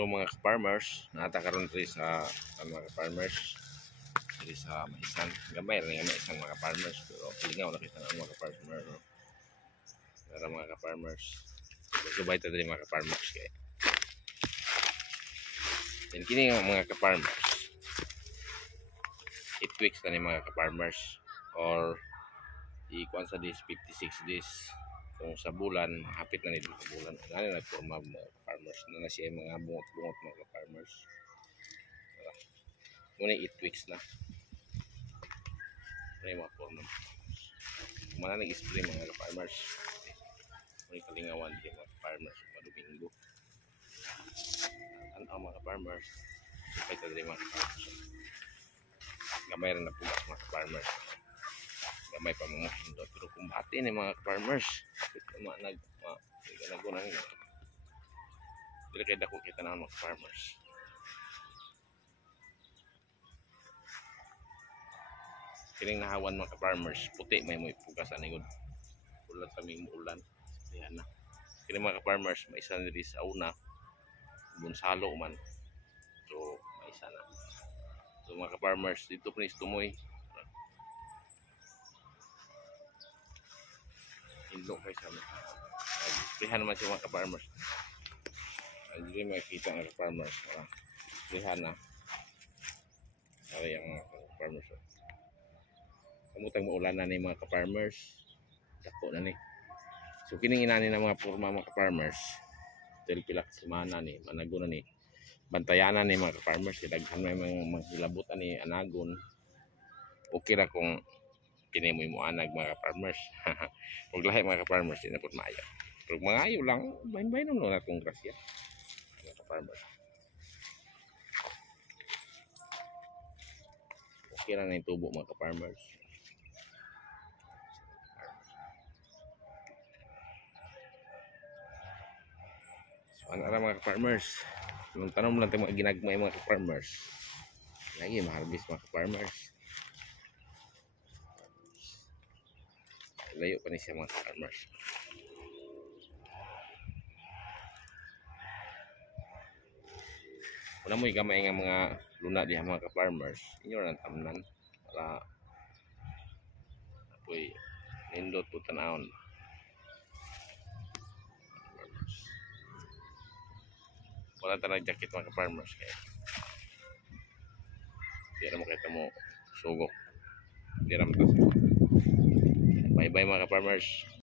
Hello mga farmers, nata karon diri sa mga farmers diri sa Maisan. Gamay rin nga Maisan mga farmers, pero pilingaw na kita ng mga farmers. Para mga farmers. Subay ta diri mga farmers kay. Then kini nga mga farmers. 8 weeks na ni mga farmers or ikuan sa days 56 days. Kung sa bulan, hapit na nito sa bulan. Ano nagforma mga farmers na siya mga bungot-bungot mga farmers. Muna 8 weeks na. Ano mga forma. Mana nag-spray mga farmers. Muna kalingawan din mga farmers. Maduminggo. Ano mga farmers. Supay ta din mga farmers. Gamay rin na pugas mga farmers. Gamay pa mga hindot. Pero kumbati ni mga farmers. Naggunang yun. Dili kaya dako kita na mga farmers. Kining nahawan mga farmers. Puti may pugas anigod. Ulan kami ulan. Ayan na. Kining mga farmers may isa nila sa una. Bunsalo man. So may isa na. So mga farmers dito po ni tumoy. Hindok kayo sa mga. Sprihan naman siya mga farmers. Hindi makikita ng farmers. Sprihan na. Ay ang mga farmers. Kamutang maulan na ni mga farmers. Dako na ni. So kining inani na mga porma mga farmers. Dahil pila ka semana ni managon na ni. Bantayanan ni mga farmers. Daghan may mga hilabot ani anagon. Okay ra kung kinimoy mo anag mga farmers. Pag lahi mga farmers di na pud maayo. Pero mga ayo lang bahin-bahin no na kung grasya. Mga farmers. Okay ra na yung tubo mga farmers. So ano ra mga farmers. Yung tanong lang tayo mga ginagmay mga farmers. Lagi maharbis mga farmers. Layo pa ni siya mga farmers. Wala mo gamay nga mga luna diha mga farmers. Inyo ra tamnan para apoy nindot po tanawon. Wala tanang jacket mga farmers kaya. Di ra mo kita mo sugok. Di ra mo ta. Bye bye mga farmers.